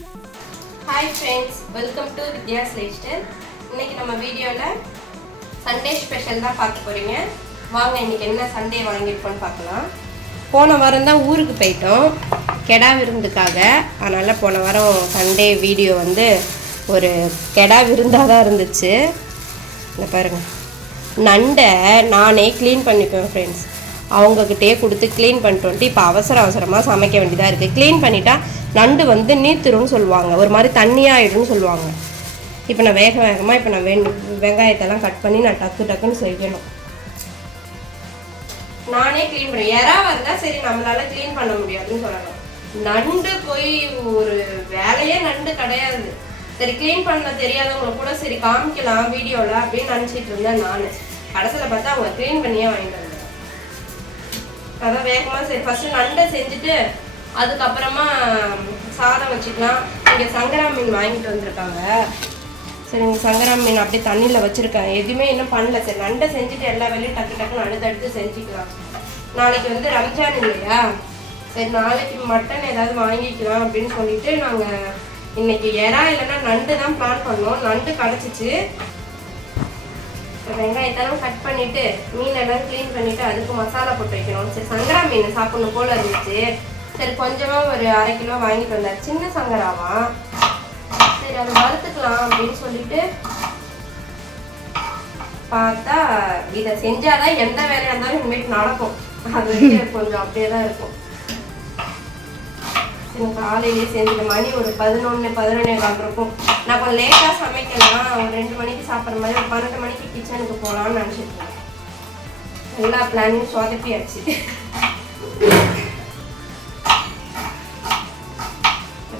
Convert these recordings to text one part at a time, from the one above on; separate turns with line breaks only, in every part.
Hi friends welcome to Vidya's lifestyle இன்னைக்கு நம்ம வீடியோவில் சண்டே ஸ்பெஷல் தான் பார்க்க போகிறீங்க வாங்க இன்னைக்கு என்ன சண்டே வாங்கியிருக்கோன்னு பார்க்கலாம். போன வாரம் தான் ஊருக்கு போயிட்டோம். கெடா விருந்துக்காக. அதனால் போன வாரம் சண்டே வீடியோ வந்து ஒரு கெடா விருந்தாக தான் இருந்துச்சு. இந்த பாருங்கள் நண்டை நானே க்ளீன் பண்ணிப்பேன் ஃப்ரெண்ட்ஸ் அவங்கக்கிட்டே கொடுத்து க்ளீன் பண்ணிட்டு வந்துட்டு இப்போ அவசர அவசரமாக சமைக்க வேண்டியதாக இருக்குது க்ளீன் பண்ணிட்டா நண்டு வந்து நீத்துரும்னு சொல்லுவாங்க. ஒரு மாதிரி தண்ணியாயிடும்னு சொல்லுவாங்க. இப்போ நான் வேக வேகமாக இப்போ நான் வெண் வெங்காயத்தெல்லாம் கட் பண்ணி நான் டக்கு டக்குன்னு செய்யணும். நானே க்ளீன் பண்ணுவேன் யாராவது இருந்தால் சரி நம்மளால க்ளீன் பண்ண முடியாதுன்னு சொல்லலாம் நண்டு போய் ஒரு வேலையே நண்டு கிடையாது. சரி க்ளீன் பண்ண தெரியாதவங்களை கூட சரி காமிக்கலாம் வீடியோவில் அப்படின்னு நினச்சிட்டு இருந்தேன் நான். கடைசியில் பார்த்தா அவங்க க்ளீன் பண்ணியே வாங்கிட்டு அதான் வேகமாக சரி ஃபஸ்ட்டு நண்டை செஞ்சுட்டு அதுக்கப்புறமா சாதம் வச்சுக்கலாம். இங்கே சங்கரா மீன் வாங்கிட்டு வந்திருக்காங்க. சரி இங்கே சங்கரா மீன் அப்படியே தண்ணியில் வச்சுருக்கேன். எதுவுமே இன்னும் பண்ணல. சரி நண்டை செஞ்சுட்டு எல்லா வேலையும் டக்கு டக்குன்னு அடுத்தடுத்து செஞ்சுக்கலாம். நாளைக்கு வந்து ரம்ஜான் இல்லையா? சரி நாளைக்கு மட்டன் ஏதாவது வாங்கிக்கலாம் அப்படின்னு சொல்லிட்டு நாங்கள் இன்னைக்கு எறா இல்லைன்னா நண்டு தான் பிளான் பண்ணோம். நண்டு கிடச்சிச்சு. வெங்காயத்தெல்லாம் கட் பண்ணிட்டு மீனெல்லாம் க்ளீன் பண்ணிட்டு அதுக்கு மசாலா போட்டு வைக்கணும். சரி சங்கரா மீன் சாப்பிடணும் போல இருந்துச்சு. சரி கொஞ்சமா ஒரு அரை கிலோ வாங்கிட்டு வந்தார். சின்ன சங்கராவா? சரி அதை வறுத்துக்கலாம் அப்படின்னு சொல்லிட்டு பார்த்தா இதை செஞ்சாதான் எந்த வேலையா இருந்தாலும் இனிமேட்டு நடக்கும். அது கொஞ்சம் அப்படியே தான் இருக்கும். சரி காலையிலே செஞ்சுட்ட மணி ஒரு பதினொன்று பதினொன்னே இருக்கும். நான் கொஞ்சம் லேட்டாக சமைக்கலாம். ஒரு ரெண்டு மணிக்கு சாப்பிட்ற மாதிரி ஒரு பன்னெண்டு மணிக்கு கிச்சனுக்கு போகலான்னு நினச்சிருக்கேன் எல்லா பிளானும் சொதப்பியாச்சு.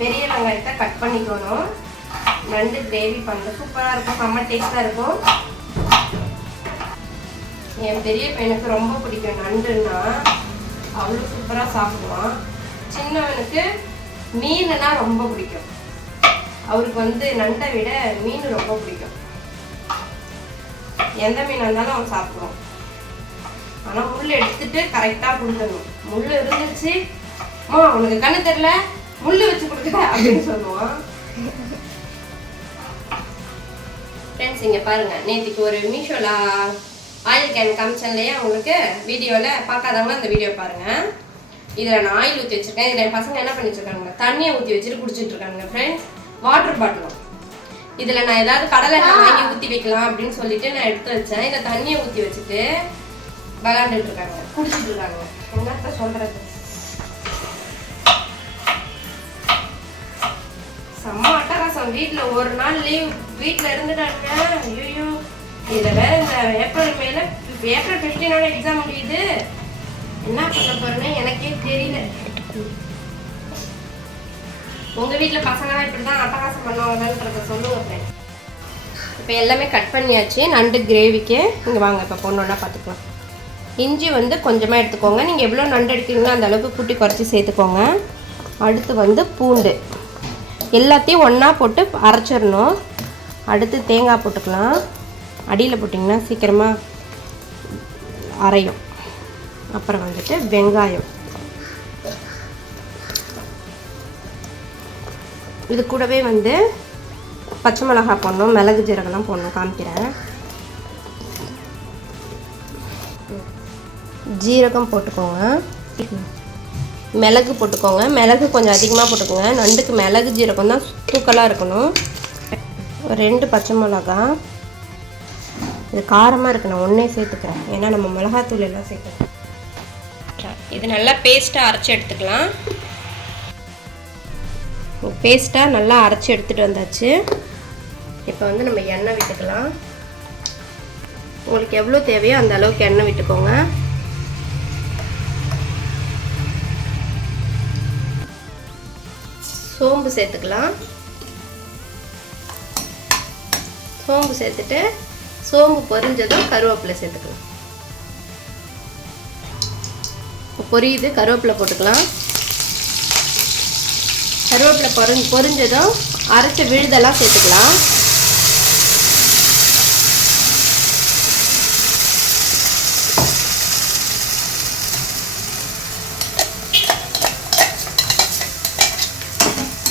பெரிய வெங்காயத்தை கட் பண்ணிக்கணும். நண்டு கிரேவி பண்ணுறது சூப்பராக இருக்கும். செம்ம டேஸ்ட்டாக இருக்கும். என் பெரிய பையனுக்கு ரொம்ப பிடிக்கும் நண்டுன்னா. அவ்வளோ சூப்பராக சாப்பிடுவான். சின்னவனுக்கு மீனுனா ரொம்ப பிடிக்கும். அவருக்கு வந்து நண்டை விட மீன் ரொம்ப பிடிக்கும். எந்த மீன் இருந்தாலும் அவன் சாப்பிடுவான். ஆனால் முள் எடுத்துட்டு கரெக்டாக கொடுத்துடணும். முள் இருந்துச்சு. அம்மா அவனுக்கு கண்ணு தெரியல? முள் வச்சு கொடுக்குற அப்படின்னு சொல்லுவான். ஃப்ரெண்ட்ஸ் இங்கே பாருங்க. நேற்றுக்கு ஒரு மீஷோல ஆயில் கேன் காமிச்சன்லையே உங்களுக்கு வீடியோவில் பார்க்காதவங்க அந்த வீடியோ பாருங்க. இதில் நான் ஆயில் ஊற்றி வச்சிருக்கேன். இதில் என் பசங்க என்ன பண்ணி இருக்காங்க தண்ணியை ஊற்றி வச்சுட்டு குடிச்சிட்டு இருக்காங்க ஃப்ரெண்ட்ஸ் வாட்டர் பாட்டிலும் இதில் நான் ஏதாவது கடலை எண்ணெய் வாங்கி ஊற்றி வைக்கலாம் அப்படின்னு சொல்லிட்டு நான் எடுத்து வச்சேன். இதை தண்ணியை ஊற்றி வச்சுட்டு விளாண்டுட்டு இருக்காங்க. குடிச்சிட்டு இருக்காங்க. என்னத்த சொல்றது? செம்ம அட்டகாசம். வீட்டில் ஒரு நாள் லீவ் வீட்டில் இருந்துட்டாங்க ஐயோ இதில் வேற இந்த ஏப்ரல் மேல ஏப்ரல் ஃபிஃப்டீனோட எக்ஸாம் முடியுது. என்ன பண்ண போறேன்னு எனக்கே தெரியல. உங்க வீட்ல பசங்களாம் இப்படிதான் அட்டகாசம் பண்ணுவாங்கன்றத சொல்லுங்க இப்போ எல்லாமே கட் பண்ணியாச்சு. நண்டு கிரேவிக்கு இங்கே வாங்க இப்போ பொண்ணோட பார்த்துக்கலாம் இஞ்சி வந்து கொஞ்சமாக எடுத்துக்கோங்க. நீங்கள் எவ்வளோ நண்டு எடுக்கிறீங்களோ அந்த அளவுக்கு கூட்டி குறைச்சி சேர்த்துக்கோங்க. அடுத்து வந்து பூண்டு. எல்லாத்தையும் ஒன்றா போட்டு அரைச்சிடணும். அடுத்து தேங்காய் போட்டுக்கலாம். அடியில் போட்டிங்கன்னா சீக்கிரமாக அரையும். அப்புறம் வந்துட்டு வெங்காயம். இது கூடவே வந்து பச்சை மிளகாய் போடணும் மிளகு ஜீரகம்லாம் போடணும் காமிக்கிறேன். ஜீரகம் போட்டுக்கோங்க. மிளகு போட்டுக்கோங்க. மிளகு கொஞ்சம் அதிகமாக போட்டுக்கோங்க. நண்டுக்கு மிளகு ஜீரகம் தான் தூக்கலாக இருக்கணும். ஒரு ரெண்டு பச்சை மிளகா இது காரமாக இருக்கு நான் ஒன்றே சேர்த்துக்கிறேன். ஏன்னா நம்ம மிளகாத்தூள் எல்லாம் சேர்க்கணும் இது நல்லா பேஸ்ட்டாக அரைச்சி எடுத்துக்கலாம். பேஸ்ட்டாக நல்லா அரைச்சி எடுத்துகிட்டு வந்தாச்சு. இப்போ வந்து நம்ம எண்ணெய் விட்டுக்கலாம். உங்களுக்கு எவ்வளோ தேவையோ அந்த அளவுக்கு எண்ணெய் விட்டுக்கோங்க. சோம்பு சேர்த்துக்கலாம். சோம்பு சேர்த்துட்டு சோம்பு பொரிஞ்சதும் கருவேப்பிலை சேர்த்துக்கலாம். பொரியுது. கருவேப்பிலை போட்டுக்கலாம். கருவேப்பிலை பொரி பொரிஞ்சதும் அரைச்ச விழுதெல்லாம் சேர்த்துக்கலாம்.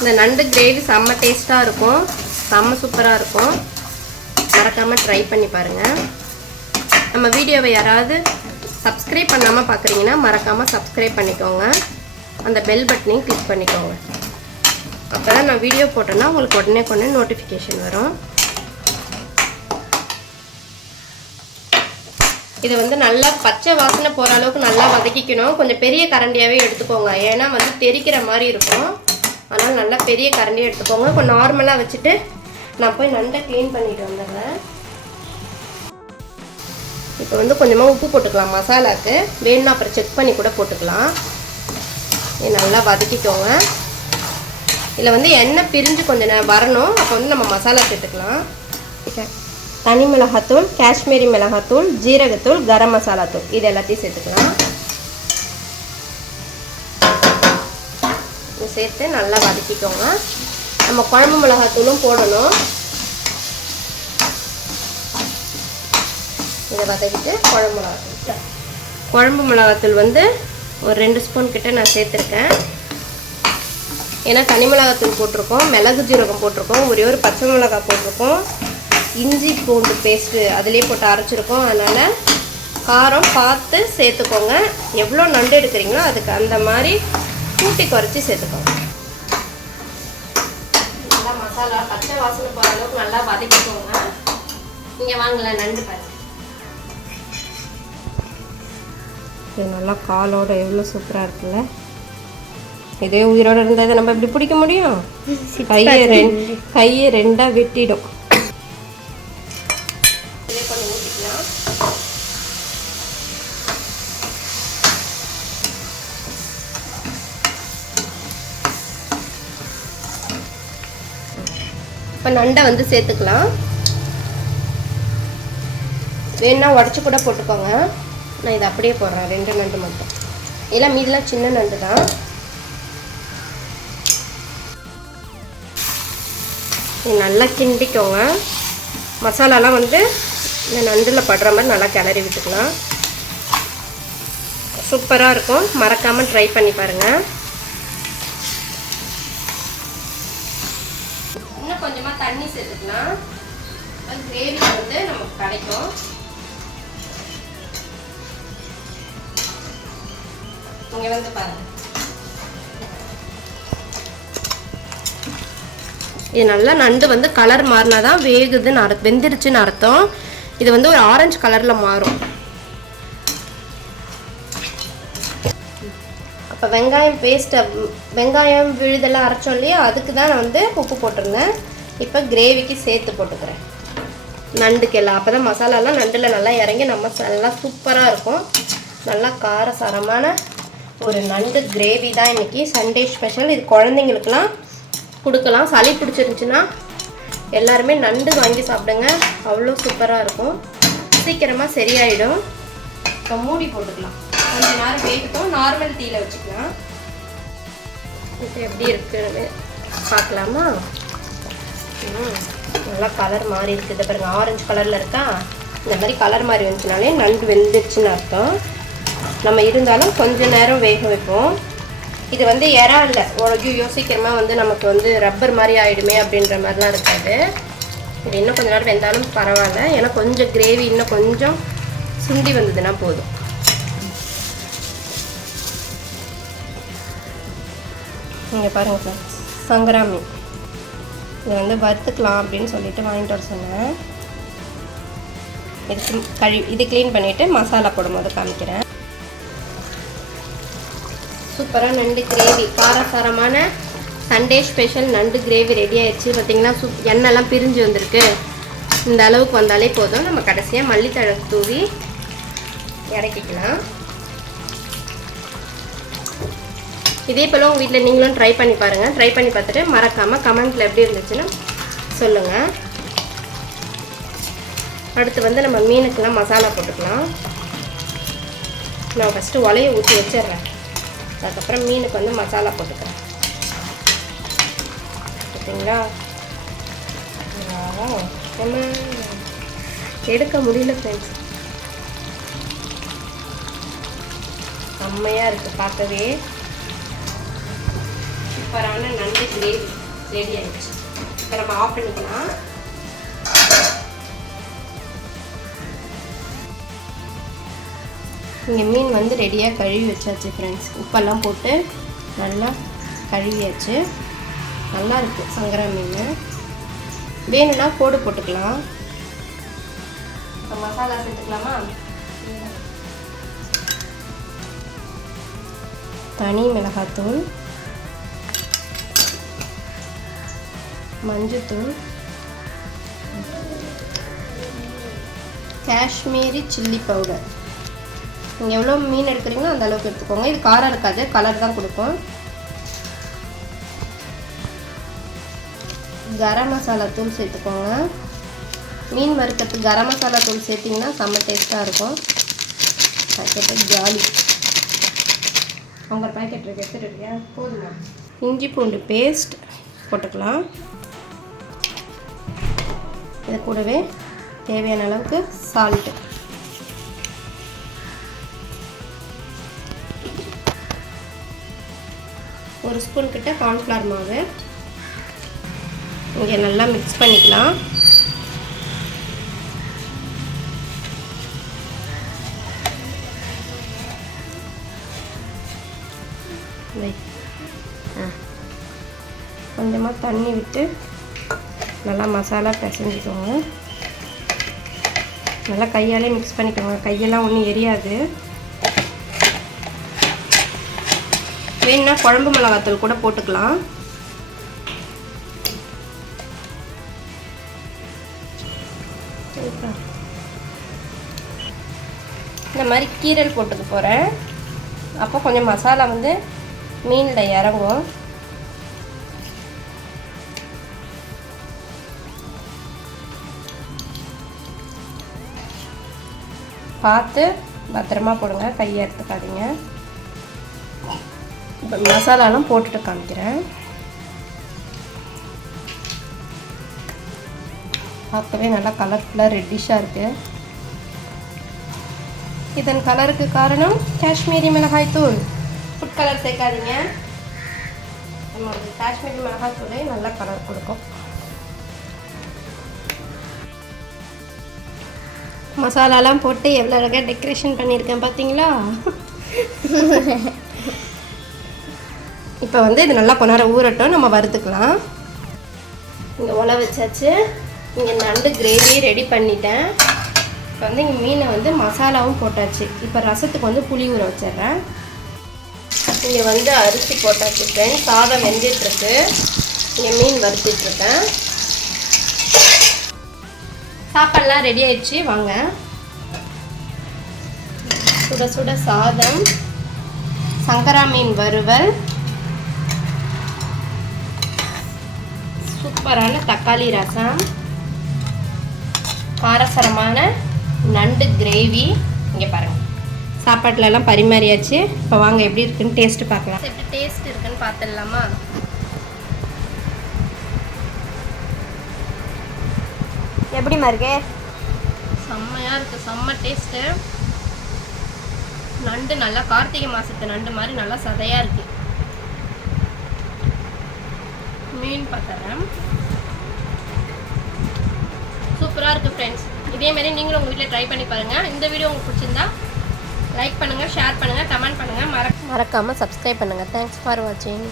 இந்த நண்டு கிரேவி செம்ம டேஸ்ட்டாக இருக்கும். செம்ம சூப்பராக இருக்கும். மறக்காமல் ட்ரை பண்ணி பாருங்கள் நம்ம வீடியோவை யாராவது சப்ஸ்கிரைப் பண்ணாமல் பார்க்குறீங்கன்னா மறக்காமல் சப்ஸ்கிரைப் பண்ணிக்கோங்க. அந்த பெல் பட்டனையும் கிளிக் பண்ணிக்கோங்க. அப்போ தான் நான் வீடியோ போட்டேன்னா உங்களுக்கு உடனே கொண்டு நோட்டிஃபிகேஷன் வரும். இதை வந்து நல்லா பச்சை வாசனை போகிற அளவுக்கு நல்லா வதக்கிக்கணும். கொஞ்சம் பெரிய கரண்டியாகவே எடுத்துக்கோங்க. ஏன்னா வந்து தெறிக்கிற மாதிரி இருக்கும். அதனால் நல்லா பெரிய கரண்டியாக எடுத்துக்கோங்க. இப்போ நார்மலாக வச்சுட்டு நான் போய் நல்லா க்ளீன் பண்ணிட்டு வந்துடுறேன். இப்போ வந்து கொஞ்சமாக உப்பு போட்டுக்கலாம். மசாலாவுக்கு வேணும்னா அப்புறம் செக் பண்ணி கூட போட்டுக்கலாம். இது நல்லா வதக்கிக்கோங்க. இதில் வந்து எண்ணெய் பிரிஞ்சு கொஞ்சம் நேரம் வரணும். அப்போ வந்து நம்ம மசாலா சேர்த்துக்கலாம். தனி மிளகாத்தூள் காஷ்மீரி மிளகாத்தூள் ஜீரகத்தூள் கரம் மசாலா தூள். இது எல்லாத்தையும் சேர்த்துக்கலாம். சேர்த்து நல்லா வதக்கிக்கோங்க. நம்ம குழம்பு மிளகாத்தூளும் போடணும். இதை வதக்கிட்டு குழம்பு மிளகாத்தூள். குழம்பு மிளகாத்தூள் வந்து ஒரு ரெண்டு ஸ்பூன் கிட்ட நான் சேர்த்துருக்கேன். ஏன்னா தனி மிளகாத்தூள் போட்டிருக்கோம் மிளகு ஜீரகம் போட்டிருக்கோம் ஒரே ஒரு பச்சை மிளகாய் போட்டிருக்கோம். இஞ்சி பூண்டு பேஸ்ட்டு அதிலே போட்டு அரைச்சிருக்கோம். அதனால் காரம் பார்த்து சேர்த்துக்கோங்க. எவ்வளோ நண்டு எடுக்கிறீங்களோ அதுக்கு அந்த மாதிரி கூட்டி குறைச்சி சேர்த்துக்கோங்க. நல்லா மசாலா பச்சை வாசனை போகிற அளவுக்கு நல்லா வதக்கிக்கோங்க. நீங்கள் வாங்கல நண்டு பாருங்க. இது நல்லா காலோட எவ்வளோ சூப்பராக இருக்குல்ல? இதே உயிரோட இருந்தால் இதை நம்ம இப்படி பிடிக்க முடியும்? கையை ரெண்டு கையை ரெண்டாக வெட்டிடும். இப்போ நண்டை வந்து சேர்த்துக்கலாம். வேணா உடச்சி கூட போட்டுக்கோங்க. நான் இதை அப்படியே போடுறேன். ரெண்டு நண்டு மட்டும். இதெல்லாம் மீதெல்லாம் சின்ன நண்டு தான். நல்லா கிண்டிக்கோங்க. மசாலாலாம் வந்து இந்த நண்டில் படுற மாதிரி நல்லா கிளறி விட்டுக்கலாம். சூப்பராக இருக்கும். மறக்காமல் ட்ரை பண்ணி பாருங்கள் இன்னும் கொஞ்சமாக தண்ணி சேர்த்துக்கலாம். கிரேவி வந்து நமக்கு கிடைக்கும். இங்கே வந்து இது நல்லா நண்டு வந்து கலர் மாறினா தான் வேகுதுன்னு அர்த்தம் வெந்துருச்சுன்னு அர்த்தம். இது வந்து ஒரு ஆரஞ்சு கலரில் மாறும். அப்போ வெங்காயம் பேஸ்ட்டை வெங்காயம் விழுதெல்லாம் அரைச்சோம் இல்லையா? அதுக்கு தான் நான் வந்து உப்பு போட்டிருந்தேன். இப்போ கிரேவிக்கு சேர்த்து போட்டுக்கிறேன். நண்டுக்கெல்லாம் அப்போ தான் மசாலாலாம் நண்டில் நல்லா இறங்கி நம்ம நல்லா சூப்பராக இருக்கும். நல்லா காரசாரமான ஒரு நண்டு கிரேவி தான் இன்றைக்கி சண்டே ஸ்பெஷல் இது குழந்தைங்களுக்குலாம் கொடுக்கலாம். சளி பிடிச்சிருந்துச்சுன்னா எல்லாருமே நண்டு வாங்கி சாப்பிடுங்க. அவ்வளோ சூப்பராக இருக்கும். சீக்கிரமாக சரியாயிடும். இப்போ மூடி போட்டுக்கலாம். கொஞ்ச நேரம் வேகட்டும். நார்மல் தீயில் வச்சுக்கலாம். இது எப்படி இருக்குன்னு பார்க்கலாமா? ம், நல்லா கலர் மாறி இருக்குது. பாருங்க ஆரஞ்சு கலரில் இருக்கா? இந்த மாதிரி கலர் மாறி வந்துச்சுனாலே நண்டு வெந்துருச்சுன்னு அர்த்தம். நம்ம இருந்தாலும் கொஞ்ச நேரம் வேக வைப்போம். இது வந்து இறா இல்லை. உனக்கு யோசிக்கிறமா வந்து நமக்கு வந்து ரப்பர் மாதிரி ஆகிடுமே அப்படின்ற மாதிரிலாம் இருக்காது. இது இன்னும் கொஞ்ச நேரம் வெந்தாலும் பரவாயில்ல. ஏன்னா கொஞ்சம் கிரேவி இன்னும் கொஞ்சம் சுண்டி வந்ததுன்னா போதும். இங்கே பாருங்கள் சார். சங்கராமி. இதை வந்து வறுத்துக்கலாம் அப்படின்னு சொல்லிட்டு வாங்கிட்டு வர சொன்னேன். இது கழி இது க்ளீன் பண்ணிவிட்டு மசாலா போடும்போது காமிக்கிறேன். சூப்பராக நண்டு கிரேவி. காரசாரமான சண்டே ஸ்பெஷல் நண்டு கிரேவி ரெடி ஆயிடுச்சு. பார்த்தீங்கன்னா சூப் எண்ணெய்லாம் பிரிஞ்சு வந்திருக்கு. இந்த அளவுக்கு வந்தாலே போதும். நம்ம கடைசியாக மல்லித்தழை தூவி இறக்கிக்கலாம். இதே போல் உங்கள் வீட்டில் நீங்களும் ட்ரை பண்ணி பாருங்கள் ட்ரை பண்ணி பார்த்துட்டு மறக்காமல் கமெண்ட்டில் எப்படி இருந்துச்சுன்னு சொல்லுங்கள் அடுத்து வந்து நம்ம மீனுக்கெல்லாம் மசாலா போட்டுக்கலாம். நான் ஃபஸ்ட்டு உலையை ஊற்றி வச்சிடுறேன். அதுக்கப்புறம் மீனுக்கு வந்து மசாலா போட்டுக்கிறேன். பார்த்தீங்களா நம்ம எடுக்க முடியல ஃப்ரெண்ட்ஸ் செம்மையாக இருக்குது பார்க்கவே. சூப்பரான நண்டு கிரேவி ரெடி ஆகிடுச்சு இப்போ நம்ம ஆஃப் பண்ணிக்கலாம். இங்கே மீன் வந்து ரெடியாக கழுவி வச்சாச்சு ஃப்ரெண்ட்ஸ் உப்பெல்லாம் போட்டு நல்லா கழுவியாச்சு. நல்லா இருக்குது சங்கரா மீன். வேணும்னா கோடு போட்டுக்கலாம். மசாலா சேர்த்துக்கலாமா? தனி மிளகாத்தூள். மஞ்சத்தூள். காஷ்மீரி சில்லி பவுடர் நீங்கள் எவ்வளோ மீன் எடுக்கிறீங்களோ அந்த அளவுக்கு எடுத்துக்கோங்க. இது காரம் இருக்காது கலர் தான் கொடுக்கும். கரம் மசாலா தூள் சேர்த்துக்கோங்க. மீன் வறுக்கிறதுக்கு கரம் மசாலா தூள் சேர்த்திங்கன்னா செம்ம டேஸ்ட்டாக இருக்கும். பாக்கெட்டு ஜாலி உங்கள் பாக்கெட் இருக்கு எடுத்துருக்கியா போதுமா இஞ்சி பூண்டு பேஸ்ட் போட்டுக்கலாம். இது கூடவே தேவையான அளவுக்கு சால்ட்டு ஒரு ஸ்பூன் கிட்ட கார்ன்ஃப்ளவர் மாவு. இங்கே நல்லா மிக்ஸ் பண்ணிக்கலாம். ஆ. கொஞ்சமாக தண்ணி விட்டு நல்லா மசாலா பிசைஞ்சிக்கோங்க. நல்லா கையாலே மிக்ஸ் பண்ணிக்கோங்க. கையெல்லாம் ஒன்றும் எரியாது. வேணும்னா குழம்பு மிளகாத்தூள் கூட போட்டுக்கலாம். இந்த மாதிரி கீரல் போட்டுக்க போகிறேன் அப்போ கொஞ்சம் மசாலா வந்து மீனில் இறங்கும். பார்த்து பத்திரமா போடுங்க. கையை எடுத்துக்காதீங்க. மசாலாலாம் போட்டுட்டு காமிக்கிறேன். பார்க்கவே நல்லா கலர்ஃபுல்லாக ரெட்டிஷாக இருக்குது இதன் கலருக்கு காரணம் காஷ்மீரி மிளகாய் தூள். ஃபுட் கலர் சேர்க்காதீங்க. நம்ம காஷ்மீரி மிளகாய் தூளே நல்லா கலர் கொடுக்கும். மசாலாலாம் போட்டு எவ்வளோ அழகாக டெக்கரேஷன் பண்ணியிருக்கேன் பார்த்தீங்களா? இப்போ வந்து இது நல்லா கொஞ்ச நேரம் ஊறட்டும் நம்ம வறுத்துக்கலாம். இங்கே உல வச்சாச்சு. இங்கே நண்டு கிரேவி ரெடி பண்ணிட்டேன். இப்போ வந்து இங்கே மீனை வந்து மசாலாவும் போட்டாச்சு. இப்போ ரசத்துக்கு வந்து புளி ஊற வச்சிடுறேன். இங்கே வந்து அரிசி போட்டாச்சு ஃப்ரெண்ட்ஸ் சாதம் வெந்துட்டுருக்கு. இங்கே மீன் வறுத்துட்ருக்கேன் சாப்பாடெல்லாம் ரெடி ஆயிடுச்சு. வாங்க. சுட சுட சாதம். சங்கரா மீன் வறுவல். சூப்பரான தக்காளி ரசம். காரசரமான நண்டு கிரேவி இங்கே பாருங்கள் சாப்பாட்டுலலாம் பரிமாறியாச்சு. இப்போ வாங்க எப்படி இருக்குன்னு டேஸ்ட்டு பார்க்கலாம். எப்படி டேஸ்ட் இருக்குன்னு பார்த்துடலாமா?
எப்படிம்மா இருக்கு
செம்மையாக இருக்குது செம்ம டேஸ்ட்டு நண்டு நல்லா கார்த்திகை மாதத்து நண்டு மாதிரி நல்லா சதையாக இருக்குது மீன் பார்த்துறேன் சூப்பராக இருக்குது ஃப்ரெண்ட்ஸ் இதேமாரி நீங்களும் உங்கள் வீட்டில் ட்ரை பண்ணி பாருங்கள் இந்த வீடியோ உங்களுக்கு பிடிச்சிருந்தா லைக் பண்ணுங்கள் ஷேர் பண்ணுங்கள் கமெண்ட் பண்ணுங்கள் மற மறக்காமல் சப்ஸ்கிரைப் பண்ணுங்கள் தேங்க்ஸ் ஃபார் வாட்சிங்